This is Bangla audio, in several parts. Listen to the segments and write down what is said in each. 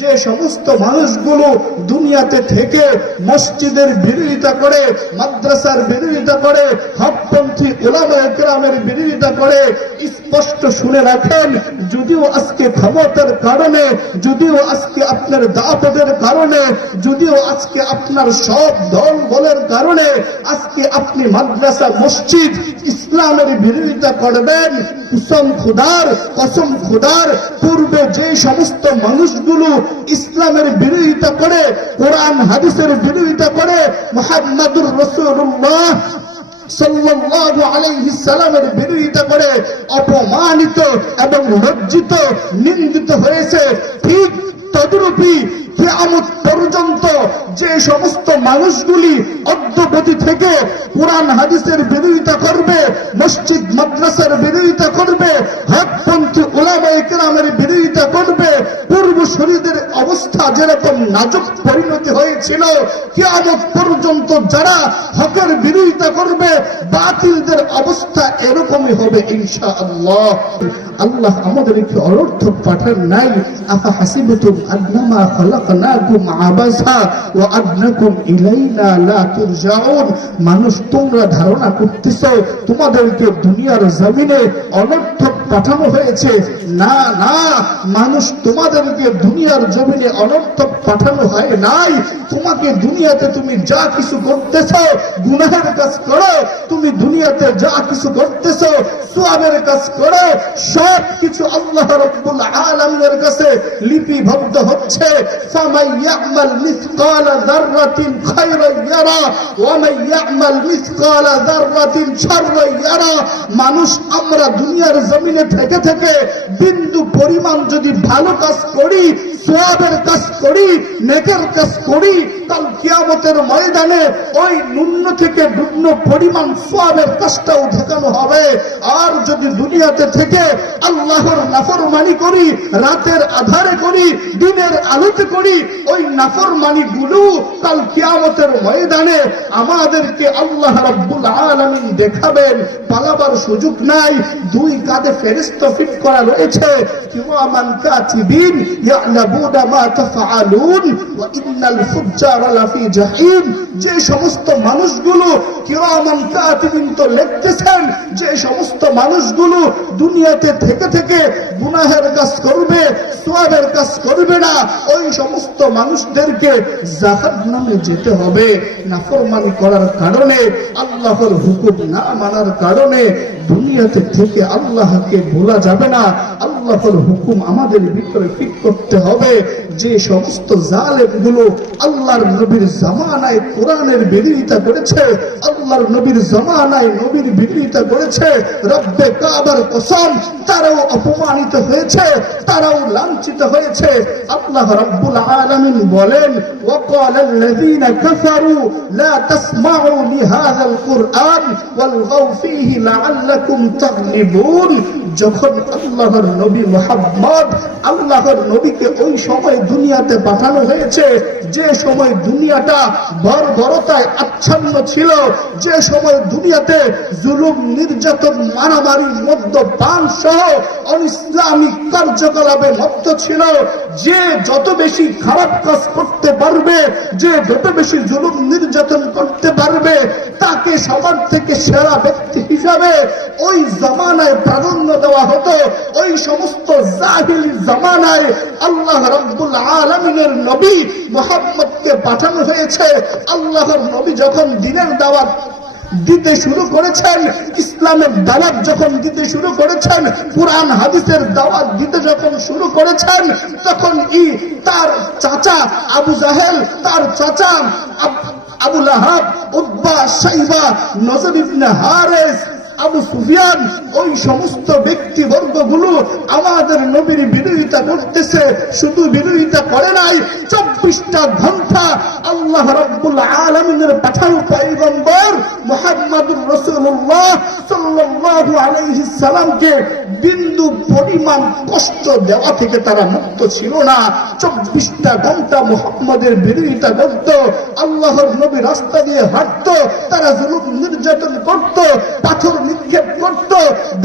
যে সমস্ত মানুষগুলো দুনিয়াতে থেকে মসজিদের বিরোধিতা করে, মাদ্রাসার বিরোধিতা করে, হকপন্থী উলামায়ে কেরামের বিরোধিতা করে, স্পষ্ট শুনে রাখেন, যদিও আজকে ক্ষমতার কারণে, যদিও আজকে আপনার দাপটের কারণে, যদিও আজকে আপনার সব দল বলের কারণে আজকে আপনি মাদ্রাসা মসজিদ ইসলামের বিরোধিতা করবেন, কসম খুদার পূর্বে যে সমস্ত মানুষগুলো ইসলামের বিরোধিতা করে, কোরআন হাদিসের বিরোধিতা করে, মুহাম্মাদুর রাসূলুল্লাহ সাল্লাল্লাহু আলাইহি সাল্লামের বিরোধিতা করে অপমানিত এবং লজ্জিত, নিন্দিত হয়েছে, ঠিক তদরূপী কিয়ামত পর্যন্ত যে সমস্ত মানুষগুলি অদ্যবধি থেকে কোরআন হাদিসের বিরোধিতা করবে, মসজিদ মাদ্রাসার বিরোধিতা করবে, হকপন্থী উলামায়ে কেরামের বিরোধিতা করবে, পূর্বসূরীদের অবস্থা যেরকম নাজুক পরিণতি হয়েছিল, কিয়ামত পর্যন্ত যারা হকের বিরোধিতা করবে, বাতিলদের অবস্থা এরকমই হবে ইনশাআল্লাহ। আল্লাহ আমাদেরকে অনর্থক পাঠান নাই। আফা হাসিবতুম আন্নামা খালাকনাকুম আবাসা ওয়া আন্নাকুম ইলাইনা লা তুরজাউন। মানুষ, তোমরা ধারণা করতেছো তোমাদেরকে দুনিয়ার জমিনে অনর্থক পাঠানো হয়েছে? না না, মানুষ, তোমাদেরকে দুনিয়ার জমিনে অনর্থক পাঠানো হয় নাই। তোমাকে দুনিয়াতে তুমি যা কিছু করতেছো, গুনাহের কাজ করো, তুমি দুনিয়াতে যা কিছু করতেছো, সওয়াবের কাজ করো, সব কিছু আল্লাহ রাব্বুল আলামিনের কাছে লিপিবদ্ধ হচ্ছে। ফামান ইয়ামাল মিসকালা যাররাতিন খায়রান ইয়ারা ওয়া মান ইয়ামাল মিসকালা যাররাতিন শাররান ইয়ারা। মানুষ, আমরা দুনিয়ার জমিনে থেকে থেকে বিন্দু পরিমাণ যদি ভালো কাজ করি, সওয়াবের কাজ করি, নেকের কাজ করি, কাল কিয়ামতের ময়দানে ওই ন্যূন থেকে দুগ্ন পরিমাণ সওয়াবের কাজটাও দেখানো হবে। আর যদি দুনিয়াতে থেকে আল্লাহর নাফরমানি করি, রাতের আধারে করি, দিনের আলোতে করি, ওই নাফরমানি গুলো কাল কিয়ামতের ময়দানে আমাদেরকে আল্লাহ রাব্বুল আলামিন দেখাবেন। পালাবার সুযোগ নাই। দুই কাঁধে ফেরেশতা ফিট করা রয়েছে, কিরামান কাতিবিন ইয়ালামুনা মা তাফআলুন ওয়া ইন্নাল ফুজ্জারা লাফি জাহিম। যে সমস্ত মানুষগুলো কিরামান কাতিবিন তো লিখতেছেন, যে সমস্ত মানুষগুলো দুনিয়াতে থেকে থেকে গুনাহের কাজ করবে, সওয়াবের কাজ করবে না, ওই সমস্ত মানুষদেরকে জাহান্নামে যেতে হবে। নাফরমানি করার কারণে, আল্লাহর হুকুম না মানার কারণে দুনিয়াতে থেকে আল্লাহকে ভোলা যাবে না। আল্লাহর হুকুম আমাদের ভিতরে ফিট করতে হবে। যে সমস্ত জালেমগুলো আল্লাহর নবীর জামানায় কোরআনের বিরোধিতা করেছে, আল্লাহর নবীর জামানায় নবীর বিরোধিতা করেছে, রব্বে কাবার কসম, তারাও অপমানিত হয়েছে, তারাও লাঞ্ছিত হয়েছে। আল্লাহ রাব্বুল আলামিন বলেন, ওয়াকালাল্লাযীনা কাফারু লা তাসমাউ লিহাযাল কুরআন ওয়ালগাউ ফীহি লাআল্লাকুম তাগলিবুন। যখন আল্লাহর নবী মুহাম্মদ, আল্লাহর নবীকে ওই সময় দুনিয়াতে পাঠানো হয়েছে, যে সময় দুনিয়াটা বর্বরতায় আচ্ছন্ন ছিল, যে সময় দুনিয়াতে জুলুম, নির্যাতন, মারামারি, মদ্যপান সহ অনিসলামিক কার্যকলাপে মত্ত ছিল, যে যত বেশি খারাপ কাজ করতে পারবে, যে যত বেশি জুলুম নির্যাতন করতে পারবে, তাকে সবার থেকে সেরা ব্যক্তি হিসাবে ওই জামানায় প্রাধান্য দেওয়া হতো। ওই সমস্ত জাহিলি জামানায় আল্লাহ রাব্বুল আলামিনের নবী মুহাম্মদকে পাঠানো হয়েছে। আল্লাহর নবী যখন দ্বীনের দাওয়াত দিতে শুরু করেছেন, ইসলামের দাওয়াত যখন দিতে শুরু করেছেন, কুরআন হাদিসের দাওয়াত দিতে যখন শুরু করেছেন, তখন তার চাচা আবু জাহেল, তার চাচা আবু লাহাব, উতবা, শাইবা, নজর ইবনে হারিস, আবু সুফিয়ান, ওই সমস্ত ব্যক্তিবর্গগুলো আমাদের নবীর বিরোধিতা করতেছে। শুধু বিরোধিতা করে নাই, 24টা ঘন্টা আল্লাহ রাব্বুল আলামিনের পাঠানো পয়গম্বর মুহাম্মাদুর রাসূলুল্লাহ সাল্লাল্লাহু আলাইহি সাল্লামকে বিন্দু পরিমাণ কষ্ট দেওয়া থেকে তারা মুক্ত ছিল না। 24টা ঘন্টা মুহাম্মাদের বিরোধিতা করত। আল্লাহর নবী রাস্তা দিয়ে হাঁটত, তারা জুলুম নির্যাতন করত, পাথর নিক্ষেপ করত,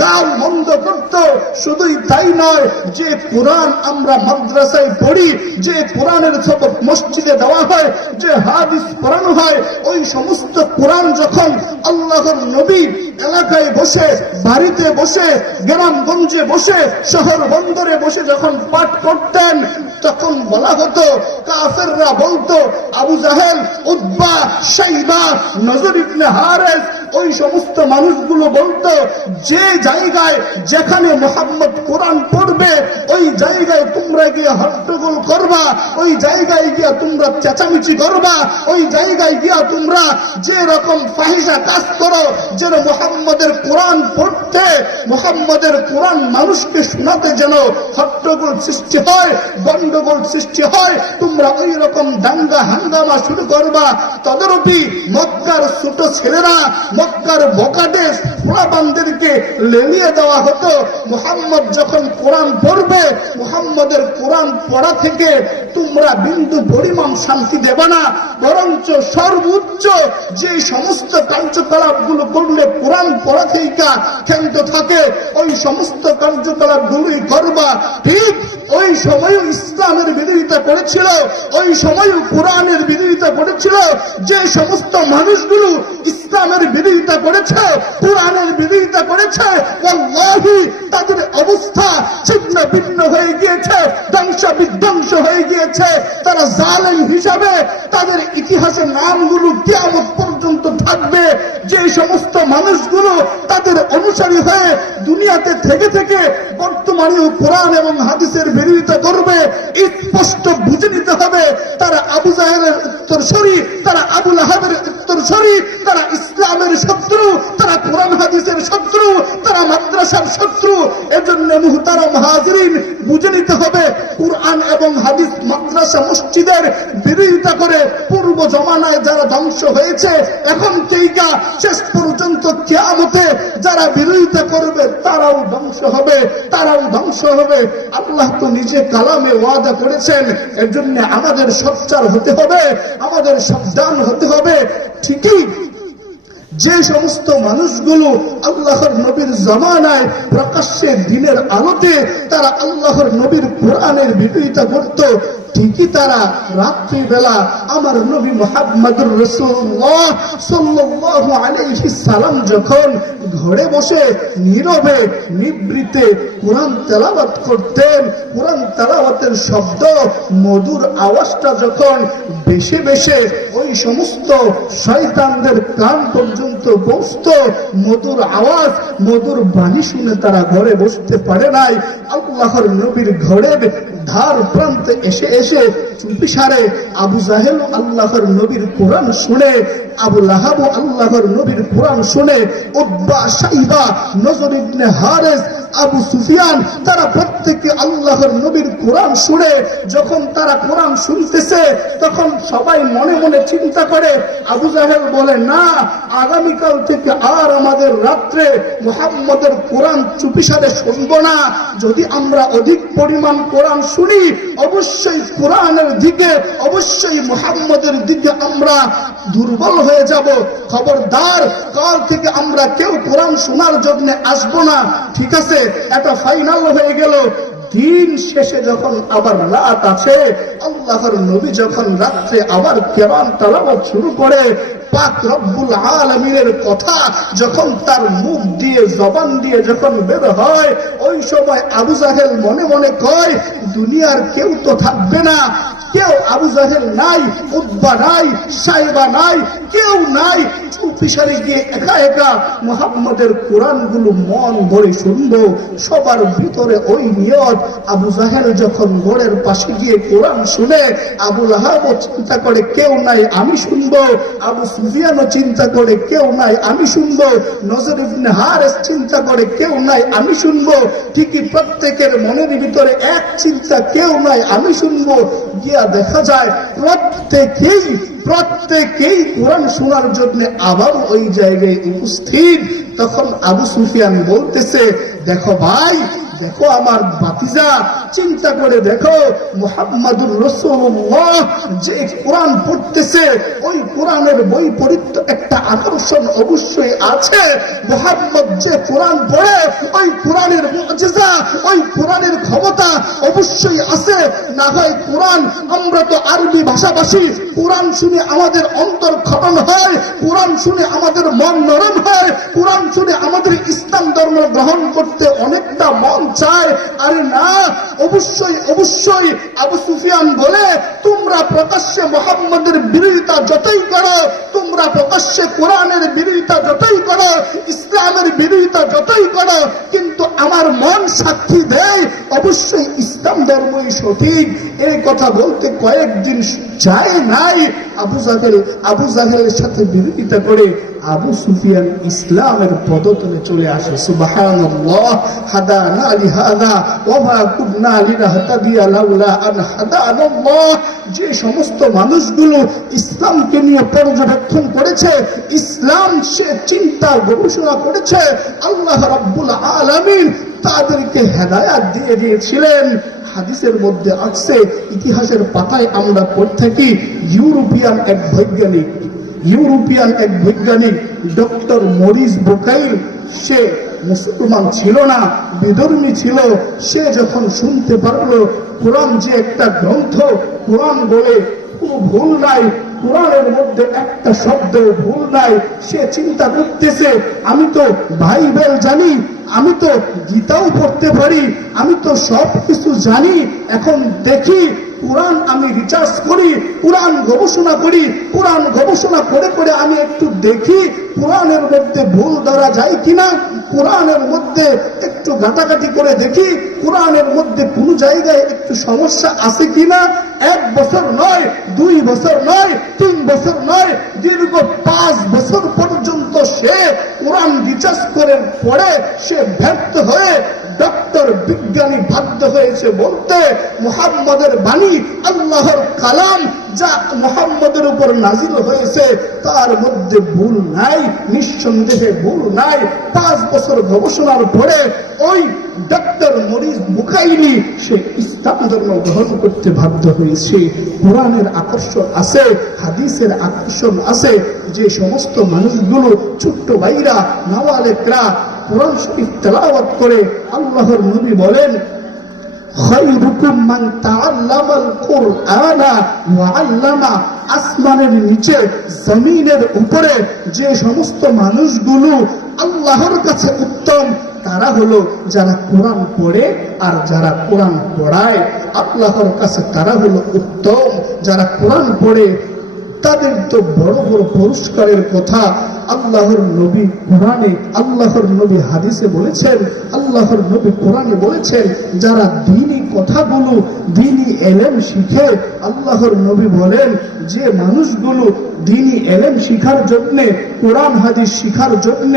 গাল বন্ধ করত। শুধুই তাই নয়, যে কোরআন আমরা মাদ্রাসায় পড়ি, যে কোরআনের সবক মসজিদে দেওয়া হয়, যে হাদিস পড়ানো হয়, ওই সমস্ত কোরআন যখন আল্লাহর নবী এলাকায় বসে, বাড়িতে বসে, গ্রামগঞ্জে বসে, শহর বন্দরে বসে যখন পাঠ করতেন, তখন বলা হতো, কাফেররা বলতো, আবু জাহেল, উতবা, শাইবা, নজর ইবনে হারেস, ওই সমস্ত মানুষগুলো বলতো, যে জায়গায় যেখানে মুহাম্মদ কোরআন পড়বে ওই জায়গায় তোমরা গিয়ে হট্টগোল করবা, ওই জায়গায় গিয়ে তোমরা চেঁচামেচি করবা, ওই জায়গায় গিয়া তোমরা যে রকম ফাহিশা কাজ করো, যেন মুহাম্মদের কোরআন পড়তে, মুহাম্মদের কোরআন মানুষকে শোনাতে যেন হট্টগোল সৃষ্টি হয়, গন্ডগোল সৃষ্টি হয়, তোমরা ওই রকম দাঙ্গা হাঙ্গামা শুরু করবা। তদরূপী মক্কার ছোট ছেলেরা, মক্কার বকাটে পোলাপানদেরকে লেলিয়ে দেওয়া হতো। মুহাম্মদ যখন কোরআন পড়বে, মুহাম্মদের কোরআন পড়া থেকে তোমরা বিন্দু পরিমাণ শান্তি দেবে না, বরঞ্চ সর্বোচ্চ যে সমস্ত কার্যকলাপ গুলো করলে কোরআন পড়া থেকে ক্ষান্ত থাকে, ওই সমস্ত কার্যকলাপ গুলোই করবা। ঠিক ওই সময় ইসলামের বিরোধিতা করেছিল, ওই সময় কোরআনের বিরোধিতা করেছিল। যে সমস্ত মানুষগুলো ইসলামের বিরোধিতা করেছে, কোরআনের বিরোধিতা করেছে, আল্লাহি তাদের অবস্থা ছিন্ন ভিন্ন হয়ে গিয়েছে, ধ্বংস বিধ্বংস হয়ে গিয়েছে। তারা জালেম হিসাবে তাদের ইতিহাসের নামগুলো কিয়ামত পর্যন্ত থাকবে। যে সমস্ত মানুষগুলো তাদের অনুসারী হয়ে দুনিয়াতে থেকে থেকে বর্তমানেও কোরআন এবং হাদিসের বিরোধিতা করবে, স্পষ্ট বুঝে নিতে হবে তারা আবু জাহেলের উত্তরসূরি, তারা আবু লাহাবের উত্তরসূরি, তারা ইসলামের শত্রু, তারা কোরআন হাদিসের শত্রু, তারা মাদ্রাসার শত্রু। এজন্য মুহতারাম হাজিরিন, বুঝে নিতে হবে কোরআন এবং হাদিস, মাদ্রাসা, মসজিদের বিরোধিতা করে পূর্ব জমানায় যারা ধ্বংস হয়েছে, এখন থেকে শেষ পর্যন্ত কিয়ামতে যারা বিরোধিতা করবে তারাও ধ্বংস হবে, তারাও ধ্বংস হবে। আল্লাহ তো নিজে কালামে ওয়াদা করেছেন। এর জন্য আমাদের সোচ্চার হতে হবে, আমাদের সাবধান হতে হবে। ঠিকই যে সমস্ত মানুষগুলো আল্লাহর নবীর জামানায় প্রকাশ্যে দিনের আলোতে তারা আল্লাহর নবীর কোরআনের বিরোধিতা করত, ঠিকই তারা রাত্রিবেলা আমার নবী মুহাম্মদুর রাসূলুল্লাহ সাল্লাল্লাহু আলাইহি সাল্লাম যখন ঘরে বসে নীরবে নিবৃতে কোরআন তেলাওয়াত করতেন, কোরআন তেলাওয়াতের শব্দ, মধুর আওয়াজটা যখন বেশে বেশে ওই সমস্ত শয়তানদের কান পর্যন্ত পৌঁছত, মধুর আওয়াজ, মধুর বাণী শুনে তারা ঘরে বসতে পারে নাই। আল্লাহর নবীর ঘরের ধার প্রান্তে এসে এসে চুপিসারে আবু জাহেল আল্লাহর নবীর কোরআন শুনে, আবু লাহাব আল্লাহর নবীর কোরআন শুনে, উতবা, শাইবা, নজর ইবনে হারেস, আবু সুফিয়ান, তারা প্রত্যেকে আল্লাহর নবীর কোরআন শুনে যখন তারা কোরআন শুনতেছে, তখন সবাই মনে মনে চিন্তা করে, আবু জাহেল বলে, না, আগামীকাল থেকে আর আমাদের রাত্রে মুহাম্মদের কোরআন চুপিসারে শুনব না। যদি আমরা অধিক পরিমাণ কোরআন শুনি, অবশ্যই কোরআনের দিকে, অবশ্যই মুহাম্মদের দিকে আমরা দুর্বল হয়ে যাব। খবরদার, কাল থেকে আমরা কেউ কোরআন শোনার জন্য আসবো না। ঠিক আছে, এটা ফাইনাল হয়ে গেল। দিন শেষে যখন আবার রাত আছে, আল্লাহর নবী যখন রাত্রে আবার কোরআন তেলাওয়াত শুরু করে, পাক রব্বুল আলামিনের কথা যখন তার মুখ দিয়ে, জবান দিয়ে যখন বের হয়, ওই সময় আবু জাহেল মনে মনে কয়, দুনিয়ার কেউ তো থাকবে না, কেউ আবু জাহেল নাই, উতবা নাই, শাইবা নাই, কেউ নাই। চুপিসারে গিয়ে একা একা মুহাম্মদের কোরআন গুলো মন ভরে শুনবো। সবার ভিতরে ওই নিয়ত। আবু জাহেল যখন ঘরের পাশে গিয়ে কোরআন শুনে, আবু লাহাবও চিন্তা করে কেউ নাই, আমি শুনবো। আবু সুফিয়ানও চিন্তা করে কেউ নাই, আমি শুনবো। নজর ইবনে হারেস চিন্তা করে কেউ নাই, আমি শুনবো। ঠিকই প্রত্যেকের মনের ভিতরে এক চিন্তা, কেউ নাই, আমি শুনবো। গিয়া দেখা যায় প্রত্যেকেই কোরআন শোনার জন্য আবার ওই জায়গায় উপস্থিত। তখন আবু সুফিয়ান বলতেছে, দেখো ভাই, দেখো আমার ভাতিজা, চিন্তা করে দেখো মুহাম্মাদুর রাসূলুল্লাহ যে কোরআন পড়তেছে, ওই কোরআনের বই পড়িত একটা আকর্ষণ অবশ্যই আছে। মুহাম্মদ যে কোরআন পড়ে, ওই কোরআনের মুজিজা, ওই কোরআনের ক্ষমতা অবশ্যই আছে। না হয় কোরআন, আমরা তো আরবি ভাষাভাষী, কোরআন শুনে আমাদের অন্তর খতম হয়, কোরআন শুনে আমাদের মন নরম হয়, কোরআন শুনে আমাদের ইসলাম ধর্ম গ্রহণ করতে অনেকটা মন চায়। আরে না, অবশ্যই অবশ্যই আবু সুফিয়ান বলে, তোমরা প্রকাশ্যে মুহাম্মদের বিরোধিতা যতই করো, তোমরা প্রকাশ্যে কোরআনের বিরোধিতা যতই করো, ইসলামের বিরোধিতা যতই করো, কিন্তু আমার মন সাক্ষী দেয় অবশ্যই ইসলাম ধর্মই সঠিক। এই কথা বলতে কয়েকদিন যায় নাই, আবু জাহেলের সাথে বিরোধিতা করে আবু সুফিয়ান ইসলামের পদতলে চলে আসে। সুবহানাল্লাহ, হাদানা লিহাদা ওয়া মা কুননা লিনাহতাদিয়া লাউলা আন হাদানাল্লাহ। যে সমস্ত মানুষগুলো ইসলামকে নিয়ে পর্যবেক্ষণ করেছে, ইসলাম সে চিন্তা গবেষণা করেছে, আল্লাহ রাব্বুল আলামিন তাদেরকে হেদায়েত দিয়ে দিয়েছিলেন। হাদিসের মধ্যে আছে, ইতিহাসের পাতায় আমরা পড়ে থাকি, ইউরোপিয়ান এক বৈজ্ঞানিক ডক্টর মরিস বুকাইল, সে মুসলমান ছিল না, বিধর্মী ছিল। সে যখন শুনতে পারলো কোরআন যে একটা গ্রন্থ, কোরআন বলে কোনো ভুল নাই, কোরআনের মধ্যে একটা শব্দ ভুল নাই, সে চিন্তা করতেছে, আমি তো বাইবেল জানি, আমি তো গীতাও পড়তে পারি, আমি তো সব কিছু জানি, এখন দেখি কোরআন আমি রিসার্চ করি, কোরআন গবেষণা করি, কোরআন গবেষণা করে করে আমি একটু দেখি কোরআনের মধ্যে ভুল ধরা যায় কিনা, কোরআনের মধ্যে একটু ঘাটাঘাটি করে দেখি কোরআনের মধ্যে কোন জায়গায় একটু সমস্যা আছে কিনা। 1 বছর নয়, 2 বছর নয়, 3 বছর নয়, দীর্ঘ 5 বছর পর্যন্ত সে কোরআন রিসার্চ করে পড়ে সে ব্যর্থ হয়ে ডক্টর বিজ্ঞানী বাধ্য হয়েছে বলতে, মুহাম্মদের বাণী, আল্লাহর কালাম যা মুহাম্মদের উপর নাজিল হয়েছে তার মধ্যে ভুল নাই, নিঃসন্দেহে ভুল নাই। 5 বছর গবেষণার পরে ওই ডক্টর মরিস বুকাইলি সে ইসলাম ধর্ম গ্রহণ করতে বাধ্য হয়েছে। কোরআনের আকর্ষণ আছে, হাদিসের আকর্ষণ আছে। যে সমস্ত মানুষগুলো ছোট্ট ভাইরা, নাবালেকরা কোরআন শরীফ তেলাওয়াত করে, আল্লাহর নবী বলেন, খায়রুকুম মান তাআল্লামাল কুরআনা ওয়া আল্লামা। আসমানের নিচে, জমিনের উপরে যে সমস্ত মানুষগুলো আল্লাহর কাছে উত্তম, তারা হলো যারা কোরআন পড়ে আর যারা কোরআন পড়ায়। আল্লাহর কাছে তারা হলো উত্তম যারা কোরআন পড়ে। তাদের তো বড় বড় পুরস্কারের কথা আল্লাহর নবী কোরআনে, আল্লাহর নবী হাদিসে বলেছেন, আল্লাহর নবী কোরআনে বলেছেন, যারা দ্বীনি কথাগুলো, দ্বীনি এলেম শিখে, আল্লাহর নবী বলেন যে মানুষগুলো দ্বীনি এলেম শিখার জন্য, কোরআন হাদিস শিখার জন্য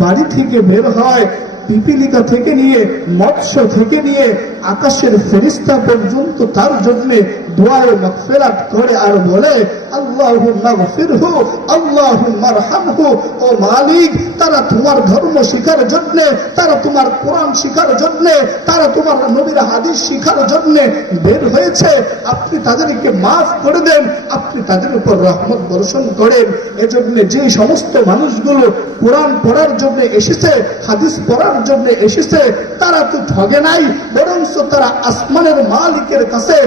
বাড়ি থেকে বের হয়, পিপিলিকা থেকে নিয়ে, মৎস্য থেকে নিয়ে আকাশের ফেরেশতা পর্যন্ত তার জন্য দোয়ায়ে মাগফিরাত করে আর বলে, আল্লাহুম্মা গফিরহু, আল্লাহুম্মা আরহামহু। ও মালিক, তারা তোমার ধর্ম শিখার জন্য, তারা তোমার কোরআন শিখার জন্য, তারা তোমার নবীর হাদিস শিখার জন্য বের হয়েছে, আপনি তাদেরকে মাফ করে দেন, আপনি তাদের উপর রহমত বর্ষণ করেন। এজন্য যে সমস্ত মানুষগুলো কোরআন পড়ার জন্য এসেছে, হাদিস পড়ার জন্য এসেছে, তারা তো ঠগে নাই, বরং তারা আসমানের মালিকের কাছে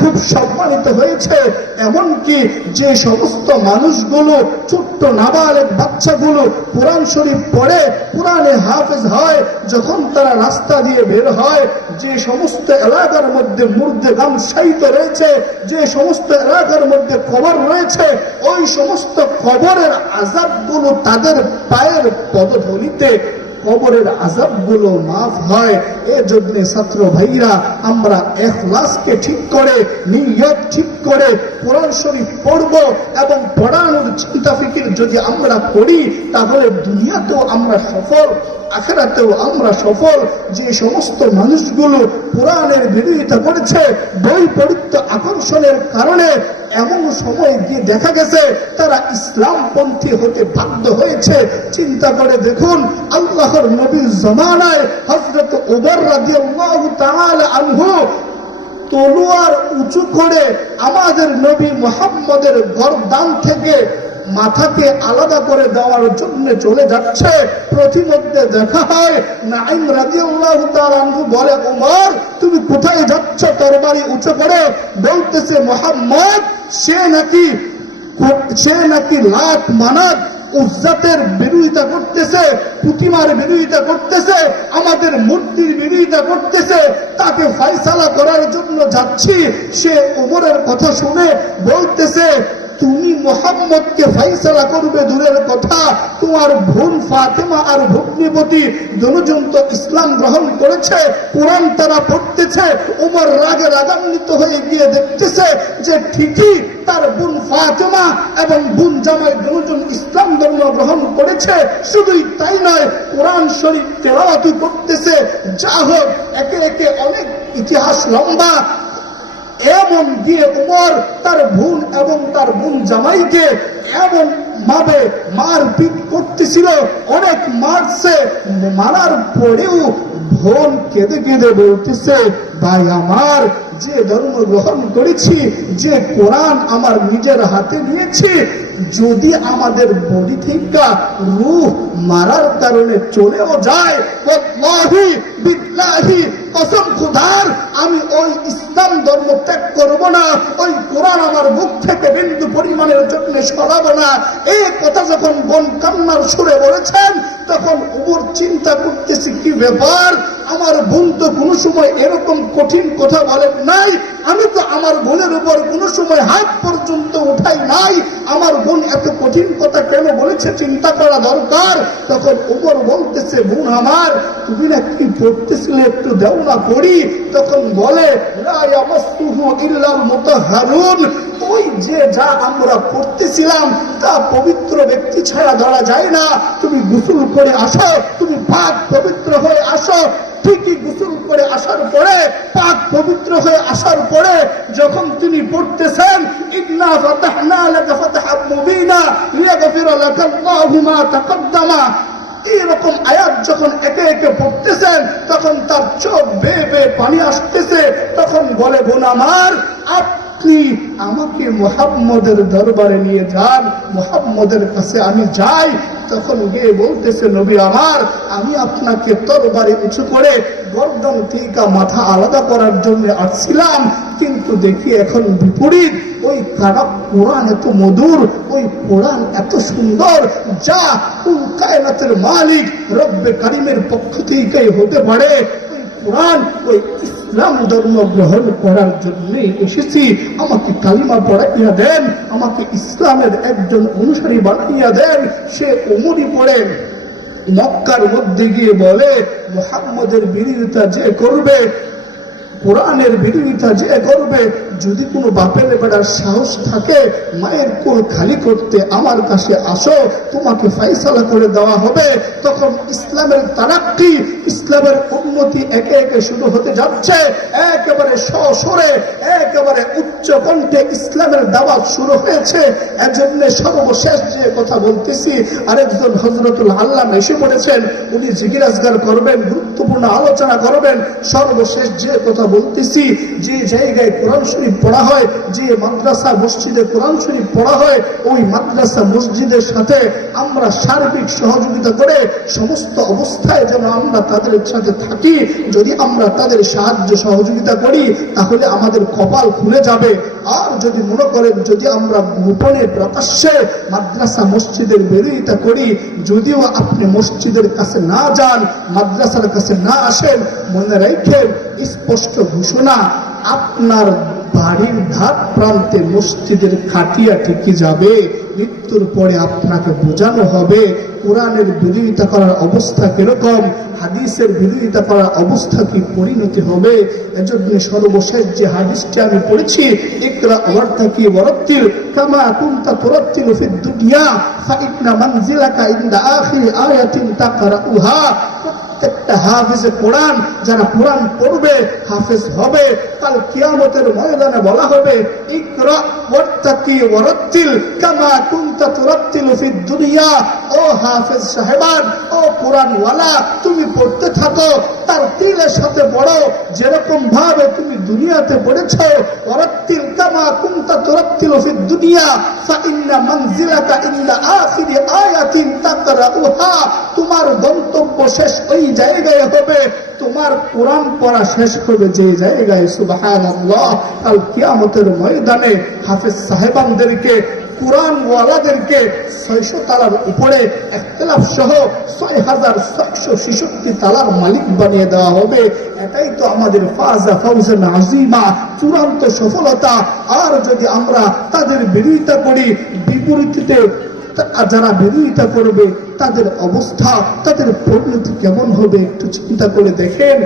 খুব সম্মানিত হয়েছে। এমনকি যে সমস্ত মানুষগুলো, ছোট্ট নাবালেক বাচ্চাগুলো কোরআন শরীফ পড়ে, কোরআনে হাফেজ হয়, যখন তারা রাস্তা দিয়ে বের হয়, যে সমস্ত এলাকার মধ্যে মুর্দে গাম শায়িত রয়েছে, যে সমস্ত এলাকার মধ্যে কবর রয়েছে, ওই সমস্ত কবরের আযাবগুলো তাদের পায়ের পদধূলিতে, কবরের আযাবগুলো মাফ হয়। এজন্য ছাত্র ভাইরা, আমরা ইখলাসকে ঠিক করে, নিয়ত ঠিক করে কোরআন শরীফ পড়ব এবং পড়ানোর চিন্তা ফিকির যদি আমরা করি, তাহলে দুনিয়াতেও আমরা সফল, আখিরাতেও আমরা সফল। যে সমস্ত মানুষগুলো কোরআনের বিরোধিতা করেছে, বৈপরীত্য আকর্ষণের কারণে এমন সময় গিয়ে দেখা গেছে তারা ইসলামপন্থী হতে বাধ্য হয়েছে। চিন্তা করে দেখুন, আল্লাহর নবীর জমানায় হযরত ওমর রাদিয়াল্লাহু তাআলা আনহু তলোয়ার উঁচু করে আমাদের নবী মুহাম্মদের গর্দান থেকে মাথাকে আলাদা করে দেওয়ার জন্য চলে যাচ্ছে। প্রতিমধ্যে দেখা হয় নাঈম রাদিয়াল্লাহু তাআলা আনহু বলে, ওমর তুমি কোথায় যাচ্ছ তরবারি উঁচু করে? বলতেছে, মুহাম্মদ সে নাকি লাত মানাত উজ্জাতের বিরোধিতা করতেছে, প্রতিমার বিরোধিতা করতেছে, আমাদের মূর্তির বিরোধিতা করতেছে, তাকে ফয়সালা করার জন্য যাচ্ছি। সে ওমরের কথা শুনে বলতেছে, তুমি মুহাম্মদকে ফয়সালা করবে দূরের কথা, তোমার বোন ফাতেমা আর ভগ্নিপতি দুজন তো ইসলাম গ্রহণ করেছে, কোরআন তারা পড়তেছে। ওমর রাগে রাগান্বিত হয়ে গিয়ে দেখতেছে যে ঠিকই তার বোন ফাতেমা এবং বোন জামাই দুজন ইসলাম ধর্ম গ্রহণ করেছে। শুধুই তাই নয়, কোরআন শরীফ তেলাওয়াত করতেছে। যা হোক, একে একে অনেক ইতিহাস লম্বা। এমন দিয়ে উমর তার বোন এবং তার বোন জামাইকে এমন ভাবে মারপিট করতেছিল, অনেক মারছে। মারার পরেও বোন কেঁদে কেঁদে বলতেছে, ভাই আমার, যে ধর্ম গ্রহণ করেছি, যে কোরআন আমার নিজের হাতে নিয়েছি, যদি আমাদের বডি থেকে রূহ মারার কারণে চলেও যায়, ওয়াল্লাহি বিল্লাহি কসম খুদার, আমি ওই ইসলাম ধর্ম ত্যাগ করব না, ওই কোরআন আমার মুখ থেকে বিন্দু পরিমাণের জন্য সরাবো না। এই কথা যখন বোন কান্নার সুরে বলেছেন, তখন ওমর চিন্তা করতেছি, কি ব্যাপার, আমার বোন তো কোনো সময় এরকম কঠিন কথা বলেন নাই, আমি তো আমার বোনের উপর কোনো সময় হাত পর্যন্ত উঠাই নাই, আমার বোন এত কঠিন কথা কেন বলেছে, চিন্তা করা দরকার। তখন ওমর বলতেছে, বোন আমার, তুমি না কি পড়তেছিলে, একটু দেও না পড়ি। তখন বলে, লা ইয়ামাসসুহু ইল্লাল মুতাহহারুন, ওই যে যা আমরা পড়তেছিলাম তা পবিত্র ব্যক্তি ছাড়া ধরা যায় না। তুমি গোসল করে আসো, তুমি পাক পবিত্র হয়ে আসো। ঠিকই গোসল করে আসার পরে, পাক পবিত্র হয়ে আসার পরে যখন তিনি পড়তেছেন, ইন্না ফাতাহনা লাকা ফাতহাম মুবিনা লিয়াগফিরা লাকা আল্লাহু মা তাকাদ্দামা, এইরকম আয়াত যখন একে একে পড়তেছেন, তখন তার চোখ বেয়ে বেয়ে পানি আসতেছে। তখন বলে, বোন আমার, আপনি আমাকে মুহাম্মদের দরবারে নিয়ে যান, মুহাম্মদের কাছে আমি যাই। তখন গিয়ে বলতেছে, নবী আমার, আমি আপনাকে তরবারি উঁচু করে গর্দন থেকে মাথা আলাদা করার জন্য আসছিলাম, কিন্তু দেখি এখন বিপরীত। ওই কোরআন এত মধুর, ওই কোরআন এত সুন্দর, যা কুল কায়নাতের মালিক রব্বে কারিমের পক্ষ থেকেই হতে পারে। ওই কোরআন, ওই ইসলাম ধর্ম গ্রহণ করার জন্য এসেছি, আমাকে কালিমা পড়াইয়া দেন, আমাকে ইসলামের একজন অনুসারী বানাইয়া দেন। সে ওমরই পড়ে মক্কার মধ্যে গিয়ে বলে, মুহাম্মদের বিরোধিতা যে করবে, কোরআনের বিরোধিতা যে করবে, যদি কোনো বাপের বেটার সাহস থাকে মায়ের কোল খালি করতে আমার কাছে আসো, তোমাকে ফয়সালা করে দেওয়া হবে। তখন ইসলামের তারাক্কি, ইসলামের উন্নতি একে একে শুরু হতে যাচ্ছে। একেবারে সসরে, একেবারে উচ্চ কণ্ঠে ইসলামের দাওয়াত শুরু হয়েছে। এজন্য সর্বশেষ যে কথা বলতেছি, আরেকজন হযরতুল আল্লামা এসে পড়েছেন, উনি জিজ্ঞাসা করবেন, গুরুত্বপূর্ণ আলোচনা করবেন। সর্বশেষ যে কথা বলতেছি, যে জায়গায় কোরআন শরীফ পড়া হয়, যে মাদ্রাসা মসজিদে কোরআন শরীফ পড়া হয়, ওই মাদ্রাসা মসজিদের সাথে আমরা সার্বিক সহযোগিতা করে সমস্ত অবস্থায় যেন আমরা তাদের সাথে থাকি। যদি আমরা তাদের সাহায্য সহযোগিতা করি, তাহলে আমাদের কপাল খুলে যাবে। আর যদি মনে করেন, যদি আমরা গোপনে প্রকাশ্যে মাদ্রাসা মসজিদের বিরোধিতা করি, যদিও আপনি মসজিদের কাছে না যান, মাদ্রাসার কাছে না আসেন, মনে রাখেন, স্পষ্ট ঘোষণা, আপনার বাড়ির ধার প্রান্তে মসজিদের খাটিয়া ঠিকই যাবে। মৃত্যুর পরে আপনাকে বোঝানো হবে কোরআনের বিরোধিতা করার অবস্থা কিরকম, হাদিসের বিরোধিতা করার অবস্থা কি পরিণতি হবে। এজন্য সর্বশেষ যে হাদিসটি আমি পড়েছি, ইকরা ওয়ারতাকি ওয়ারাত্তিল কামা কুনতা তুরাত্তিলু ফিদ দুনিয়া ফা ইন্না মানজিলাকা ইনদা আখিরি আয়াতিন তাকরাউহা, প্রত্যেকটা হাফেজে কোরআন যারা কোরআন পড়বে হাফেজ হবে, কাল কিয়ামতের ময়দানে বলা হবে ইকরা ওয়াত্তাকি ওয়ারাত্তিল কামা কুনতা তুরাত্তিলু ফিদ দুনিয়া। ও হাফেজ সাহেবান, ও কোরআন ওয়ালা, তুমি পড়তে থাকো তার তিলের সাথে পড়ো যেরকম ভাবে তুমি দুনিয়াতে পড়েছো। ওয়ারাত্তিল কামা কুনতা তুরাত্তিলু ফিদ দুনিয়া ফা ইন্না মানজিলাকা ইনদা আখিরি আয়াতিন তাকরাউহা। তোমার গন্তব্য শেষ ওই জায়গায় হবে, তোমার কোরআন পড়া শেষ হবে যে জায়গায়। সুবহানাল্লাহ। কাল কিয়ামতের ময়দানে হাফেজ সাহেবানদেরকে, কোরআন ওয়ালাদেরকে 600 তালার উপরে ইখতিলাফ সহ 6666 তালার মালিক বানিয়ে দেওয়া হবে। এটাই তো আমাদের ফাউজান আযীমা, চূড়ান্ত সফলতা। আর যদি আমরা তাদের বিরোধিতা করি, বিপরীতে যারা বিরোধিতা করবে তাদের অবস্থা, তাদের পরিণতি কেমন হবে একটু চিন্তা করে দেখেন।